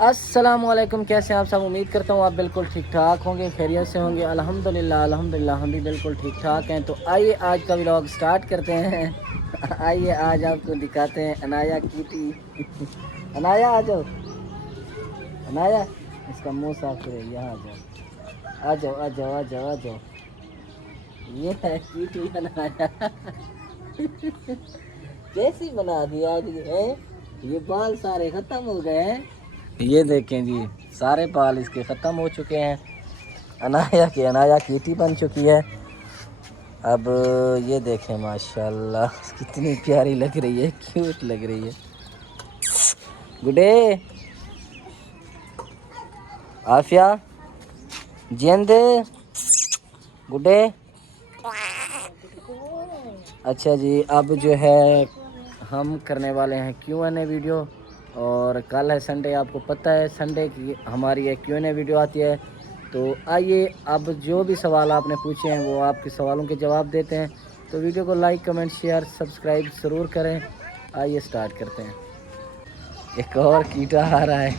अस्सलामुअलैकुम, कैसे हैं आप सब। उम्मीद करता हूँ आप बिल्कुल ठीक ठाक होंगे, खैरियत से होंगे। अल्हम्दुलिल्लाह अल्हम्दुलिल्लाह हम भी बिल्कुल ठीक ठाक हैं। तो आइए आज का व्लॉग स्टार्ट करते हैं। आइए आज आपको दिखाते हैं अनाया कीटी। अनाया आ जाओ, अनाया इसका मुंह साफ करे, यहाँ आ जाओ आ जाओ आ जाओ आ जाओ। ये है कीटी अनाया। कैसी बना दी आज है। ये बाल सारे खत्म हो गए हैं। ये देखें जी, सारे बाल इसके ख़त्म हो चुके हैं। अनाया कीटी बन चुकी है। अब ये देखें, माशाल्लाह कितनी प्यारी लग रही है, क्यूट लग रही है। गुडे आफिया जिंदे गुडे। अच्छा जी, अब जो है हम करने वाले हैं Q&A वीडियो। और कल है संडे, आपको पता है संडे की हमारी एक Q&A वीडियो आती है। तो आइए अब जो भी सवाल आपने पूछे हैं वो आपके सवालों के जवाब देते हैं। तो वीडियो को लाइक कमेंट शेयर सब्सक्राइब ज़रूर करें। आइए स्टार्ट करते हैं। एक और कीटा आ रहा है,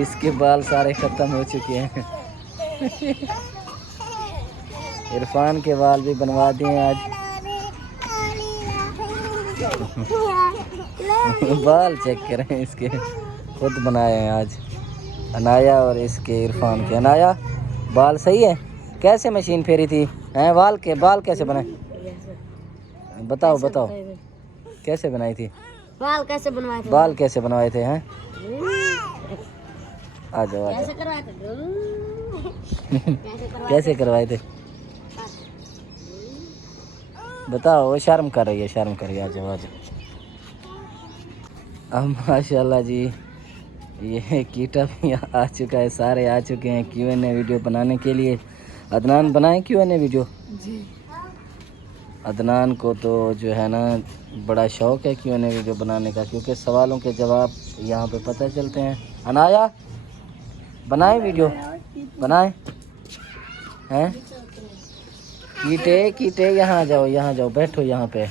इसके बाल सारे ख़त्म हो चुके हैं। इरफान के बाल भी बनवा दिए आज। बाल चेक करें इसके, खुद बनाए हैं आज अनाया और इसके इरफान के। अनाया बाल सही है, कैसे मशीन फेरी थी हैं? बाल कैसे बनाए, बताओ बताओ, कैसे बनाई थी? बाल कैसे बनवाए थे? बाल कैसे बनवाए थे हैं? आ जाओ आ जाओ। कैसे करवाए थे? कैसे करवाए थे बताओ। वो शर्म कर रही है, शर्म कर रही है। आ जाओ आ जाओ। अब माशाल्लाह जी ये कीटा भी आ चुका है, सारे आ चुके हैं Q&A वीडियो बनाने के लिए। अदनान बनाए Q&A वीडियो जी। अदनान को तो जो है ना बड़ा शौक़ है Q&A वीडियो बनाने का, क्योंकि सवालों के जवाब यहाँ पे पता चलते हैं। अनाया बनाए वीडियो, बनाए हैं? कीटे यहाँ आ जाओ, यहाँ जाओ, बैठो यहाँ पे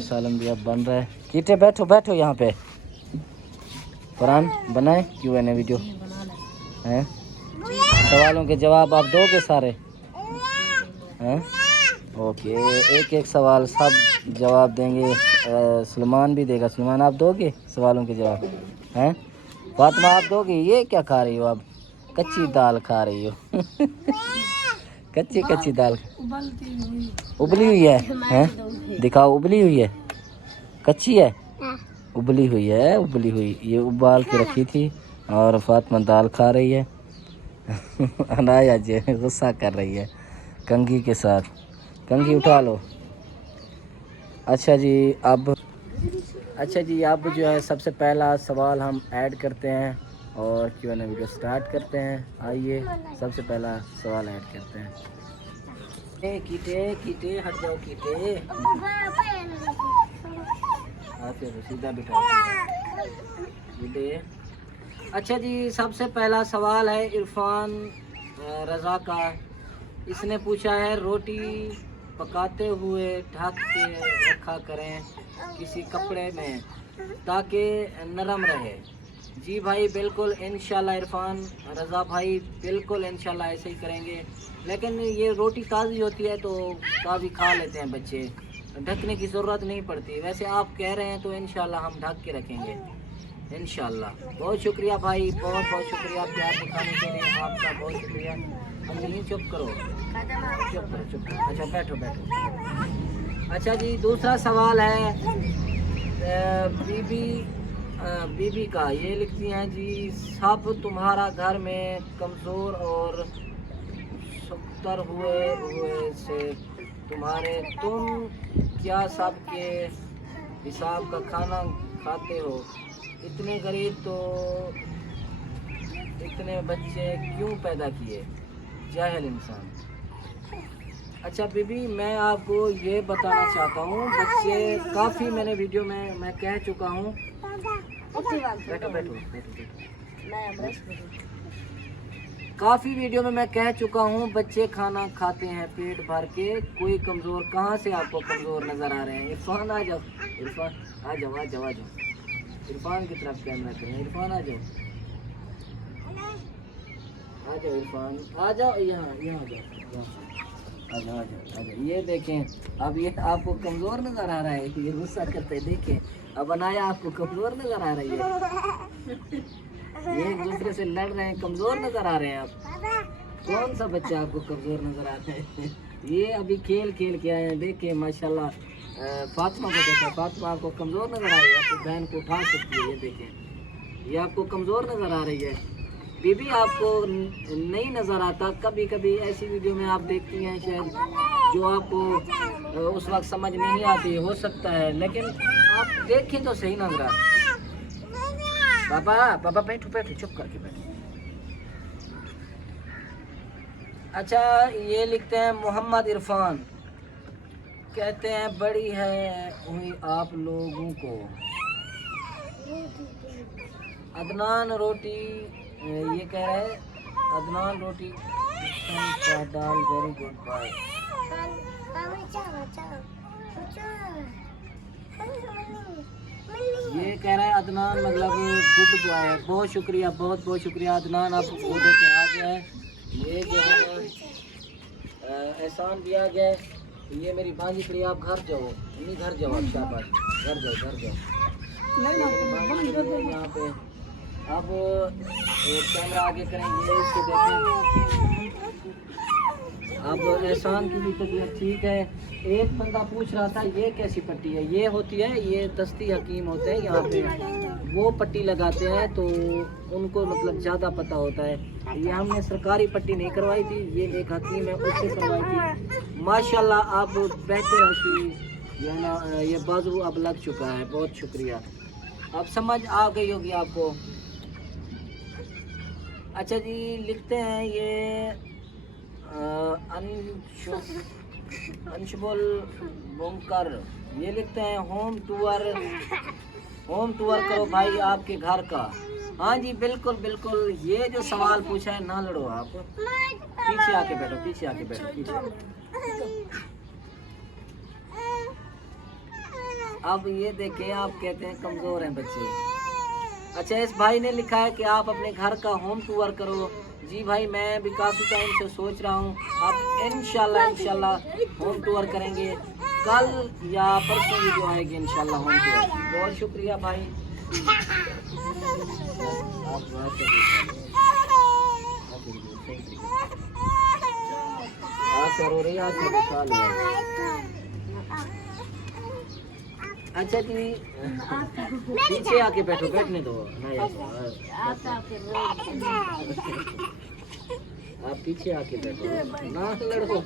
सालन भी अब बन रहा है। कीटे बैठो बैठो यहाँ पे। फरहान बनाए Q&A वीडियो हैं? सवालों के जवाब आप दोगे सारे हैं? ओके, एक एक सवाल सब जवाब देंगे। सलमान भी देगा। सलमान आप दोगे सवालों के जवाब हैं? फातिमा आप दोगे? ये क्या खा रही हो आप? कच्ची दाल खा रही हो। कच्ची दाल उबली हुई है हैं? दिखाओ, उबली हुई है, कच्ची है, उबली हुई है, उबली हुई। ये उबाल के रखी थी और फातिमा दाल खा रही है। अनाया जी गुस्सा कर रही है कंघी के साथ। कंघी उठा लो। अच्छा जी, अब जो है सबसे पहला सवाल हम ऐड करते हैं और Q&A वीडियो स्टार्ट करते हैं। आइए सबसे पहला सवाल ऐड करते हैं। कीटे हट जाओ कीटे। सीधा बिठा। अच्छा जी, सबसे पहला सवाल है इरफान रज़ा का। इसने पूछा है रोटी पकाते हुए ढक के रखा करें किसी कपड़े में ताकि नरम रहे। जी भाई बिल्कुल इंशाल्लाह इरफान रज़ा भाई, बिल्कुल इंशाल्लाह ऐसे ही करेंगे। लेकिन ये रोटी ताज़ी होती है तो ताज़ी खा लेते हैं बच्चे, ढकने की ज़रूरत नहीं पड़ती। वैसे आप कह रहे हैं तो इंशाल्लाह हम ढक के रखेंगे इंशाल्लाह। बहुत शुक्रिया भाई, बहुत बहुत शुक्रिया प्यार दिखाने के लिए, आपका बहुत शुक्रिया। नहीं चुप करो, चुप करो चुप करो। अच्छा बैठो बैठो। अच्छा जी, दूसरा सवाल है बीबी का। ये लिखती हैं जी, सब तुम्हारा घर में कमज़ोर और सुतर हुए से तुम क्या सबके हिसाब का खाना खाते हो? इतने गरीब तो इतने बच्चे क्यों पैदा किए, जाहिल इंसान। अच्छा बीबी, मैं आपको ये बताना चाहता हूँ, बच्चे काफ़ी मैंने वीडियो में मैं कह चुका हूँ। बैठो बैठो काफ़ी वीडियो में मैं कह चुका हूँ, बच्चे खाना खाते हैं पेट भर के, कोई कमज़ोर कहाँ से आपको कमज़ोर नज़र आ रहे हैं? इरफान आ जाओ, इरफान आ जाओ आ जाओ आ जाओ। इरफान की तरफ कैमरा करें, इरफान आ जाओ। आ जाओ इरफान, आ जाओ यहाँ, यहाँ आ जाओ, आ जाओ, आ जाओ, आ जाओ। ये देखें, अब ये आपको कमज़ोर नज़र आ रहा है, ये गुस्सा करते हैं, देखें अब अनाया आपको कमज़ोर नज़र आ रही है, ये एक दूसरे से लड़ रहे हैं, कमज़ोर नज़र आ रहे हैं आप। कौन सा बच्चा आपको कमज़ोर नज़र आता है? ये अभी खेल खेल के आए हैं, देखें माशाल्लाह। फातिमा को देखा, फातिमा आपको कमज़ोर नज़र आ रही है, आपकी बहन को उठा सकती है, ये देखें, ये आपको कमज़ोर नज़र आ रही है। बीबी आपको नहीं नज़र आता, कभी कभी ऐसी वीडियो में आप देखती हैं शायद जो आपको उस वक्त समझ नहीं आती, हो सकता है, लेकिन आप देखें तो सही नजर आता। पापा पापा बैठो बैठो, चुप करके बैठो। अच्छा, ये लिखते हैं मोहम्मद इरफान, कहते हैं बड़ी है हुई आप लोगों को। अदनान रोटी, ये कह रहे हैं अदनान रोटी का दाल, वेरी गुड बाय। ये कह रहा है अदनान मतलब गुड बॉय, बहुत शुक्रिया, बहुत बहुत शुक्रिया अदनान, आप वो देखे आ गया है। ये जो है एहसान दिया गया है, ये मेरी भांजी खड़ी, आप घर जाओ, नहीं घर जाओ, आप शाबाश, घर जाओ, घर जाओ। यहाँ पे अब कैमरा आगे करेंगे, इसको देखें। अब एहसान की भी तबीयत ठीक है। एक बंदा पूछ रहा था ये कैसी पट्टी है, ये होती है, ये दस्ती हकीम होते हैं यहाँ पे, वो पट्टी लगाते हैं तो उनको मतलब ज़्यादा पता होता है। ये हमने सरकारी पट्टी नहीं करवाई थी, ये एक हकीम है उससे करवाई थी। माशाल्लाह आप बेहतर है कि ये ना, ये बाजू अब लग चुका है, बहुत शुक्रिया, अब समझ आ गई होगी आपको। अच्छा जी, लिखते हैं ये अंशुबुल बुमकर, ये लिखते हैं होम टूर करो भाई आपके घर का। हाँ जी बिल्कुल बिल्कुल, ये जो सवाल पूछा है ना लड़ो आप, पीछे आके बैठो, पीछे आके बैठो, पीछे। अब ये देखें, आप कहते हैं कमज़ोर हैं बच्चे। अच्छा, इस भाई ने लिखा है कि आप अपने घर का होम टूर करो। जी भाई, मैं भी काफ़ी टाइम से सोच रहा हूँ, आप इंशाल्लाह होम टूर करेंगे, कल या परसों वीडियो आएगी इंशाल्लाह होम टूर। बहुत शुक्रिया भाई। अच्छा जी, पीछे आके बैठो, बैठने दो, आप पीछे आके बैठो ना लड़ो। अब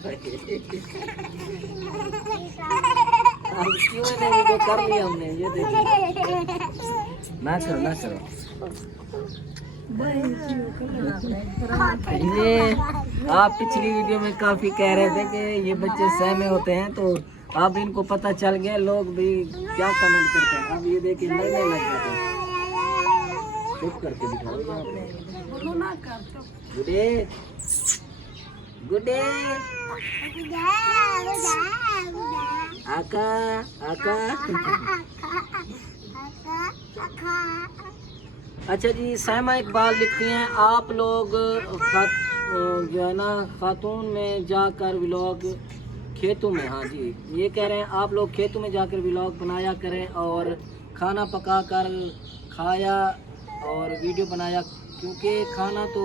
क्यों नहीं, वो कर लिया हमने, ये देखिए, ना करो ना करो। ये आप पिछली वीडियो में काफी कह रहे थे कि ये बच्चे सहमे होते हैं, तो अब इनको पता चल गया, लोग भी क्या कमेंट करते हैं। अब ये देखिए लड़ने लग जाते हैं, चुप करके बिठाओ। गुडे गुडे आका आका। अच्छा जी, साइमा इकबाल लिखती हैं आप लोग जो है ना खातून में जाकर व्लॉग खेतों में, हाँ जी ये कह रहे हैं आप लोग खेतों में जाकर व्लॉग बनाया करें और खाना पका कर खाया और वीडियो बनाया, क्योंकि खाना तो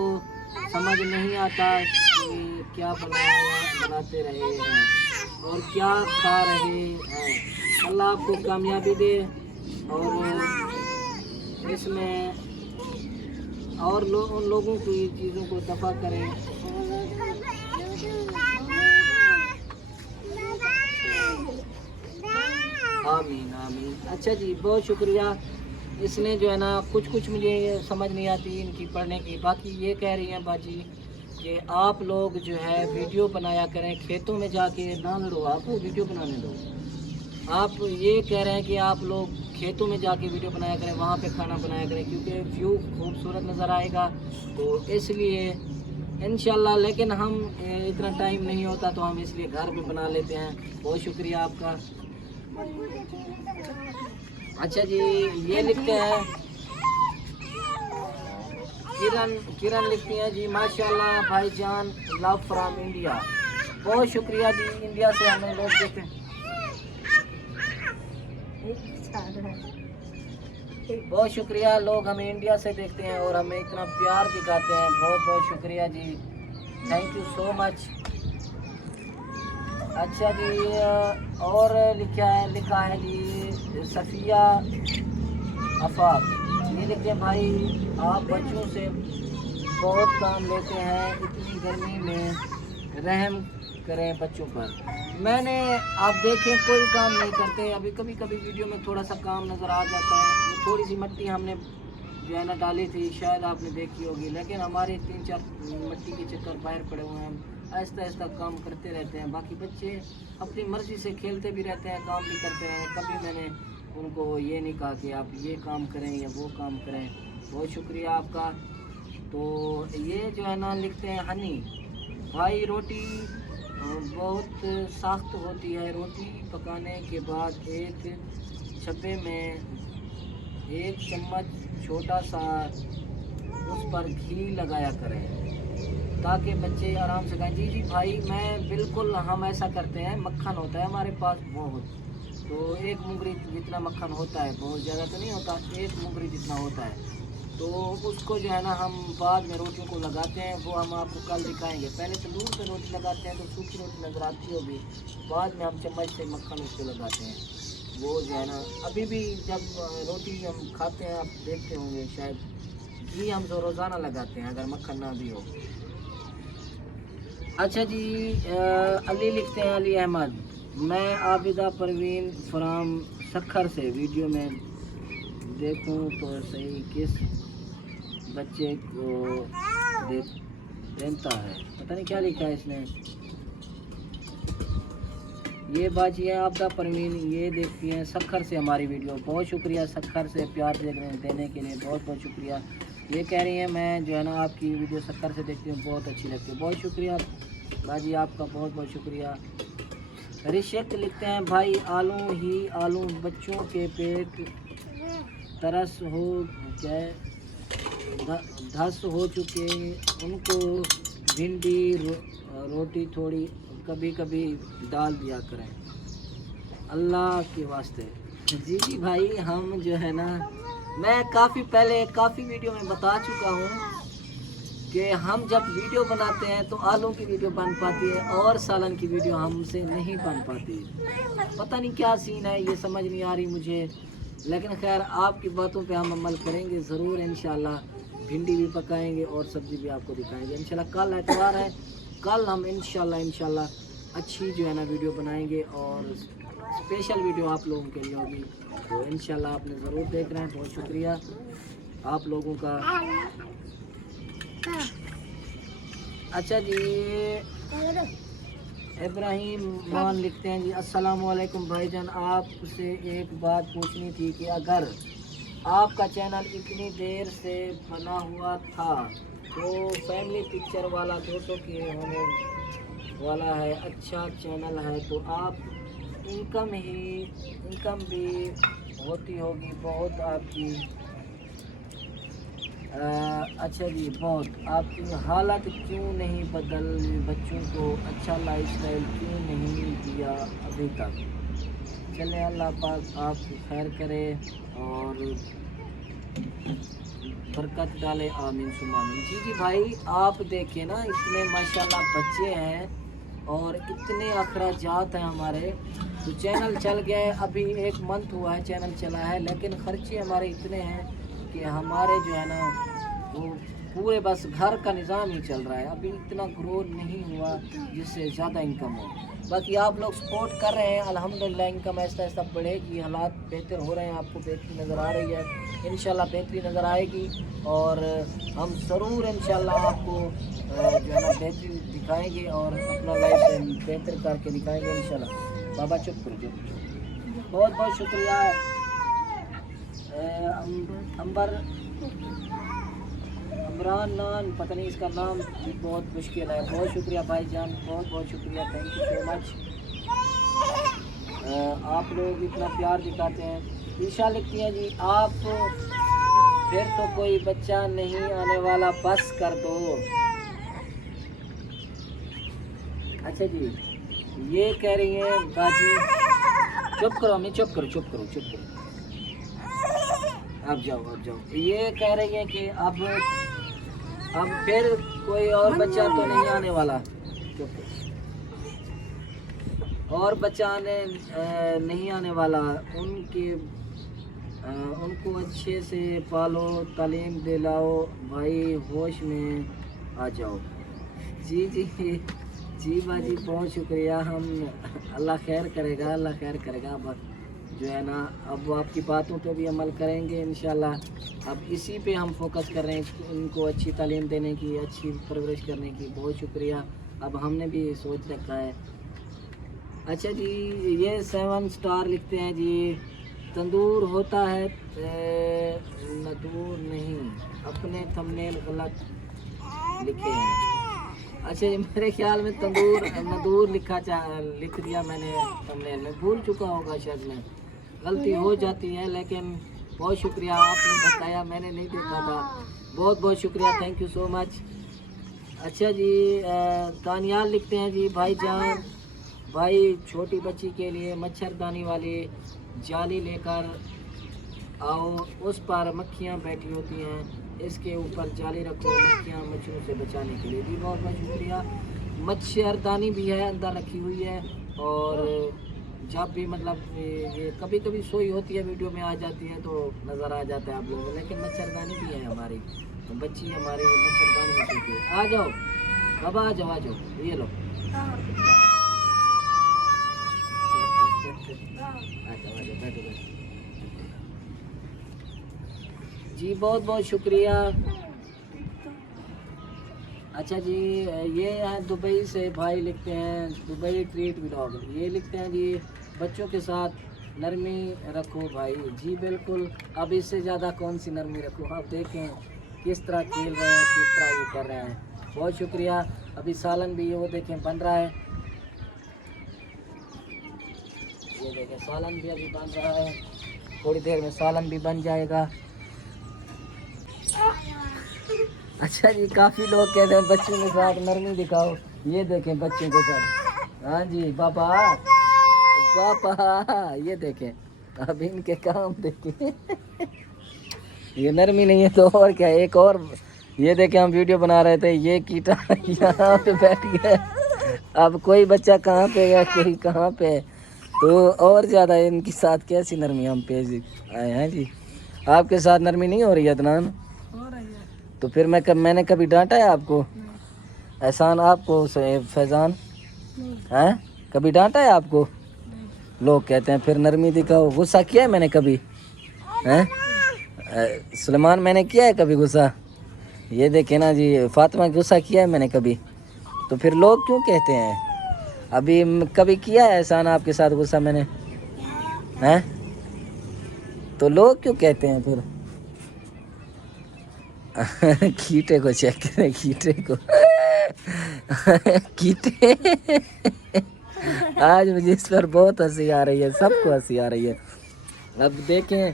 समझ नहीं आता कि क्या बनाते रहे हैं और क्या खा रहे हैं। अल्लाह आपको कामयाबी दे और इसमें और उन लोगों की चीज़ों को दफ़ा करें। आमीन आमीन। अच्छा जी, बहुत शुक्रिया। इसने जो है ना कुछ मुझे समझ नहीं आती इनकी पढ़ने की। बाकी ये कह रही हैं बाजी कि आप लोग जो है वीडियो बनाया करें, खेतों में जाके ना लड़ो, आपको वीडियो बनाने दो। आप ये कह रहे हैं कि आप लोग खेतों में जाके वीडियो बनाया करें, वहाँ पे खाना बनाया करें, क्योंकि व्यू खूबसूरत नज़र आएगा, तो इसलिए इंशाल्लाह। लेकिन हम इतना टाइम नहीं होता तो हम इसलिए घर में बना लेते हैं। बहुत शुक्रिया आपका। अच्छा जी, ये लिखते हैं किरण लिखती हैं जी माशाल्लाह भाईजान, लव फ्रॉम इंडिया। बहुत शुक्रिया जी, इंडिया से हमें लोग देखे। बहुत शुक्रिया, लोग हमें इंडिया से देखते हैं और हमें इतना प्यार दिखाते हैं। बहुत बहुत शुक्रिया जी, थैंक यू सो मच। अच्छा जी, और लिखा है जी सफ़िया आफाक, ये लिखते हैं भाई आप बच्चों से बहुत काम लेते हैं, इतनी गर्मी में रहम करें बच्चों पर। मैंने आप देखें कोई काम नहीं करते, अभी कभी कभी वीडियो में थोड़ा सा काम नज़र आ जाता है। वो थोड़ी सी मिट्टी हमने जो है ना डाली थी, शायद आपने देखी होगी, लेकिन हमारे 3-4 मिट्टी के चक्कर बाहर पड़े हुए हैं। हम आहिस्ता आहिस्ता काम करते रहते हैं। बाकी बच्चे अपनी मर्ज़ी से खेलते भी रहते हैं, काम भी करते रहते हैं। कभी मैंने उनको ये नहीं कहा कि आप ये काम करें या वो काम करें। बहुत शुक्रिया आपका। तो ये जो है ना लिखते हैं हनी भाई, रोटी बहुत सख्त होती है, रोटी पकाने के बाद एक छप्पे में 1 चम्मच छोटा सा उस पर घी लगाया करें ताकि बच्चे आराम से खाएं। जी जी भाई, मैं बिल्कुल, हम ऐसा करते हैं। मक्खन होता है हमारे पास बहुत, तो 1 मुंगरी जितना मक्खन होता है, बहुत ज़्यादा तो नहीं होता, 1 मुंगरी जितना होता है। तो उसको जो है ना हम बाद में रोटियों को लगाते हैं, वो हम आपको कल दिखाएंगे। पहले तंदूर पे रोटी लगाते हैं तो सूखी रोटी नज़र आती होगी, बाद में हम चम्मच से मक्खन उसको लगाते हैं। वो जो है ना अभी भी जब रोटी हम खाते हैं, आप देखते होंगे शायद, घी हम तो रोज़ाना लगाते हैं अगर मक्खन ना भी हो। अच्छा जी, अली लिखते हैं, अली अहमद, मैं आबिदा परवीन फ्राम सखर से वीडियो में देखूं तो सही किस बच्चे को देता है, पता नहीं क्या लिखा है इसने। ये बाजी है आबिदा परवीन, ये देखती हैं सखर से हमारी वीडियो। बहुत शुक्रिया सखर से प्यार देने के लिए, बहुत बहुत शुक्रिया। ये कह रही हैं मैं जो है ना आपकी वीडियो सखर से देखती हूँ, बहुत अच्छी लगती है। बहुत शुक्रिया बाजी आपका, बहुत बहुत शुक्रिया। ऋषिक लिखते हैं भाई आलू ही आलू, बच्चों के पेट तरस हो क्या धस हो चुके, उनको भिंडी रोटी थोड़ी कभी कभी डाल दिया करें, अल्लाह के वास्ते। जी जी भाई, हम जो है ना, मैं काफ़ी पहले काफ़ी वीडियो में बता चुका हूँ कि हम जब वीडियो बनाते हैं तो आलू की वीडियो बन पाती है और सालन की वीडियो हमसे नहीं बन पाती। पता नहीं क्या सीन है, ये समझ नहीं आ रही मुझे, लेकिन खैर आपकी बातों पे हम अमल करेंगे ज़रूर इंशाल्लाह। भिंडी भी पकाएंगे और सब्ज़ी भी आपको दिखाएंगे इंशाल्लाह। कल एतवार है, कल हम इंशाल्लाह अच्छी जो है ना वीडियो बनाएंगे और स्पेशल वीडियो आप लोगों के लिए होगी, तो इंशाल्लाह आपने ज़रूर देख रहे हैं। बहुत शुक्रिया आप लोगों का। अच्छा जी, इब्राहिम मान लिखते हैं जी अस्सलाम वालेकुम भाईजान, आपसे एक बात पूछनी थी कि अगर आपका चैनल इतनी देर से बना हुआ था तो फैमिली पिक्चर वाला 200 के होने वाला है, अच्छा चैनल है तो आप इनकम भी होती होगी बहुत आपकी। अच्छा जी, बहुत आपकी हालत क्यों नहीं बदल, बच्चों को अच्छा लाइफस्टाइल क्यों नहीं दिया अभी तक। चले अल्लाह पाक आप खैर करे और बरकत डाले, आमीन सुम्मा आमीन। जी जी भाई, आप देखिए ना, इसमें माशाल्लाह बच्चे हैं और इतने अखराजात हैं हमारे, तो चैनल चल गया है, अभी 1 मंथ हुआ है चैनल चला है, लेकिन ख़र्चे हमारे इतने हैं कि हमारे जो है ना वो पूरे बस घर का निज़ाम ही चल रहा है। अभी इतना ग्रो नहीं हुआ जिससे ज़्यादा इनकम हो। बाकी आप लोग सपोर्ट कर रहे हैं, अल्हम्दुलिल्लाह इनकम ऐसा ऐसा बढ़ेगी, हालात बेहतर हो रहे हैं, आपको बेहतरी नज़र आ रही है, इंशाल्लाह बेहतरी नज़र आएगी और हम ज़रूर इंशाल्लाह आपको जो है ना बेहतरी दिखाएंगे और अपना लाइफ बेहतर करके दिखाएंगे इंशाल्लाह। बाबा चुप करो, चुप। बहुत बहुत शुक्रिया अंबर इमरान नान, पता नहीं इसका नाम भी बहुत मुश्किल है। बहुत शुक्रिया भाईजान, बहुत बहुत शुक्रिया, थैंक यू सो मच। आप लोग इतना प्यार दिखाते हैं। ईशा लिखती हैं जी फिर तो कोई बच्चा नहीं आने वाला, बस कर दो। अच्छा जी, ये कह रही है बाजी, चुप करो अम्मी, चुप करो चुप करो चुप करो, अब जाओ अब जाओ। ये कह रही है कि अब फिर कोई और बच्चा तो नहीं आने वाला, चुप करो। और बच्चा नहीं आने वाला, उनको अच्छे से पालो, तालीम दिलाओ भाई, होश में आ जाओ। जी जी जी बाजी, बहुत शुक्रिया। हम अल्लाह खैर करेगा, अल्लाह खैर करेगा। अब जो है ना, अब वो आपकी बातों पे भी अमल करेंगे इंशाल्लाह। अब इसी पे हम फोकस कर रहे हैं, उनको अच्छी तालीम देने की, अच्छी परवरिश करने की। बहुत शुक्रिया, अब हमने भी सोच रखा है। अच्छा जी, ये 7 स्टार लिखते हैं जी, तंदूर होता है नदूर नहीं, अपने थंबनेल गलत लिखे हैं। अच्छा जी, मेरे ख्याल में तंदूर नदूर लिख दिया मैंने थंबनेल में, भूल चुका होगा शायद मैं, गलती हो जाती है। लेकिन बहुत शुक्रिया, आपने बताया, मैंने नहीं देखा था। बहुत बहुत शुक्रिया, थैंक यू सो मच। अच्छा जी, दानियाल लिखते हैं जी, भाईजान भाई छोटी बच्ची के लिए मच्छरदानी वाली जाली लेकर आओ, उस पर मक्खियाँ बैठी होती हैं, इसके ऊपर जाली रखो मक्खियाँ मच्छरों से बचाने के लिए। जी बहुत बहुत शुक्रिया। मच्छरदानी भी है अंदर रखी हुई है, और जब भी मतलब ये कभी कभी सोई होती है, वीडियो में आ जाती है तो नज़र आ जाता है आप लोगों को, लेकिन मच्छरदानी भी है हमारी, बच्ची हमारी मच्छरदानी में सोती है। आ जाओ बाबा, आ जाओ आ जाओ, ये लो जी, बहुत बहुत शुक्रिया। अच्छा जी, ये है दुबई से भाई लिखते हैं, दुबई ट्रीट व्लॉग, ये लिखते हैं जी, बच्चों के साथ नरमी रखो भाई। जी बिल्कुल, अब इससे ज़्यादा कौन सी नरमी रखो, आप देखें किस तरह खेल रहे हैं, किस तरह ये कर रहे हैं। बहुत शुक्रिया। अभी सालन भी वो देखें बन रहा है, ये देखें सालन भी अभी बन रहा है, थोड़ी देर में सालन भी बन जाएगा। अच्छा जी, काफ़ी लोग कहते हैं बच्चों के साथ नरमी दिखाओ, ये देखें बच्चों के साथ। हाँ जी पापा, पापा ये देखें, अब इनके काम देखें। ये नरमी नहीं है तो और क्या, एक और ये देखें, हम वीडियो बना रहे थे, ये कीटा यहाँ पे बैठ गया। अब कोई बच्चा कहाँ पे या कोई कहाँ पे, तो और ज़्यादा इनके साथ कैसी नरमी हम पे आए हैं जी। आपके साथ नरमी नहीं हो रही है अदनान? तो फिर मैंने कभी डांटा है आपको? एहसान आपको, फैजान हैं कभी डांटा है आपको? लोग कहते हैं फिर नरमी दिखाओ। गुस्सा किया है मैंने कभी? हैं सुलेमान, मैंने किया है कभी गुस्सा? ये देखे ना जी, फातिमा गुस्सा किया है मैंने कभी? तो फिर लोग क्यों कहते हैं? अभी कभी किया है एहसान आपके साथ गुस्सा मैंने? हैं तो लोग क्यों कहते हैं फिर? कीटे को चेक करें, कीटे को। कीटे, आज मुझे इस पर बहुत हंसी आ रही है, सबको हंसी आ रही है। अब देखें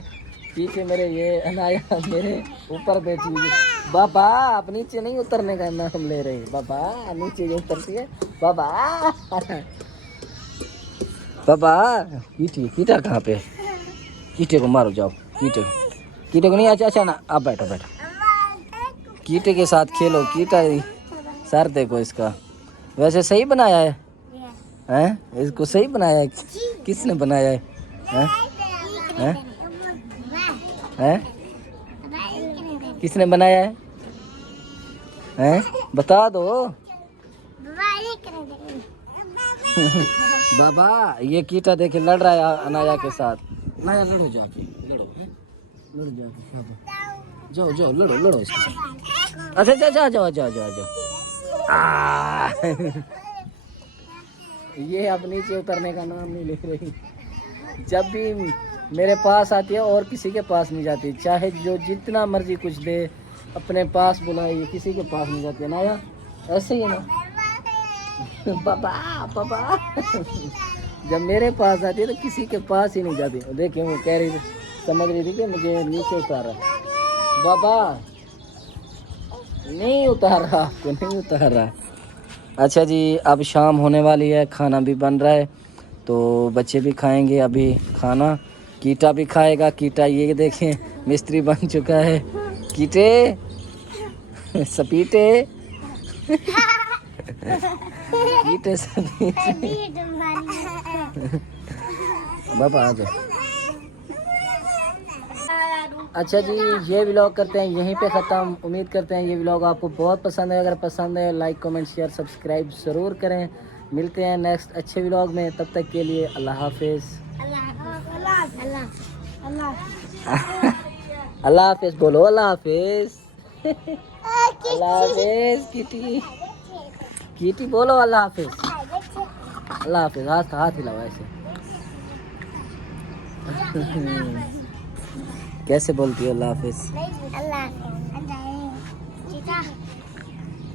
पीछे मेरे ये अनाया मेरे ऊपर बैठी हुई है। बाबा आप नीचे नहीं उतरने का नाम ले रहे, बाबा नीचे जो उतरती है बाबा। बाबा कीटा कहाँ पे? कीटे को मारो, जाओ कीटे को नहीं। अच्छा ना, आप बैठो बैठो, कीटे के साथ खेलो। कीटा सर देखो इसका, वैसे सही बनाया है हैं? इसको सही बनाया है? किसने बनाया है? हैं हैं हैं किसने बनाया है? हैं बता दो। बाबा ये कीटा देखे लड़ रहा है अनाया के साथ। अनाया लड़ो जाके, लड़ो जाके, जाओ जाओ लड़ो इसके साथ। अच्छा जाओ। ये अब नीचे उतरने का नाम नहीं ले रही। जब भी मेरे पास आती है और किसी के पास नहीं जाती, चाहे जो जितना मर्जी कुछ दे, अपने पास बुलाए, किसी के पास नहीं जाती है ना यार, ऐसे ही ना। पापा जब मेरे पास आती है तो किसी के पास ही नहीं जाती। देखिए वो कह रही, समझ रही थी कि मुझे नीचे उतारा। बाबा नहीं उतार रहा, आपको नहीं उतार रहा। अच्छा जी, अब शाम होने वाली है, खाना भी बन रहा है, तो बच्चे भी खाएंगे अभी खाना। कीटा भी खाएगा। कीटा ये देखें मिस्त्री बन चुका है। कीटे सपीटे कीटे सपीटे। बाबा आ जाओ। अच्छा जी, ये व्लॉग करते हैं यहीं पे ख़त्म। उम्मीद करते हैं ये व्लॉग आपको बहुत पसंद है। अगर पसंद है लाइक कमेंट शेयर सब्सक्राइब ज़रूर करें। मिलते हैं नेक्स्ट अच्छे व्लॉग में, तब तक के लिए अल्लाह हाफिज़। अल्लाह हाफिज़ बोलो, अल्लाह हाफिज़। अल्लाह हाफिज़ कीटी, कीटी बोलो अल्लाह हाफिज़। अल्लाह हाफिज़, हाथ हाथ हिलाओ ऐसे। कैसे बोलती हो अल्लाह हाफिज़?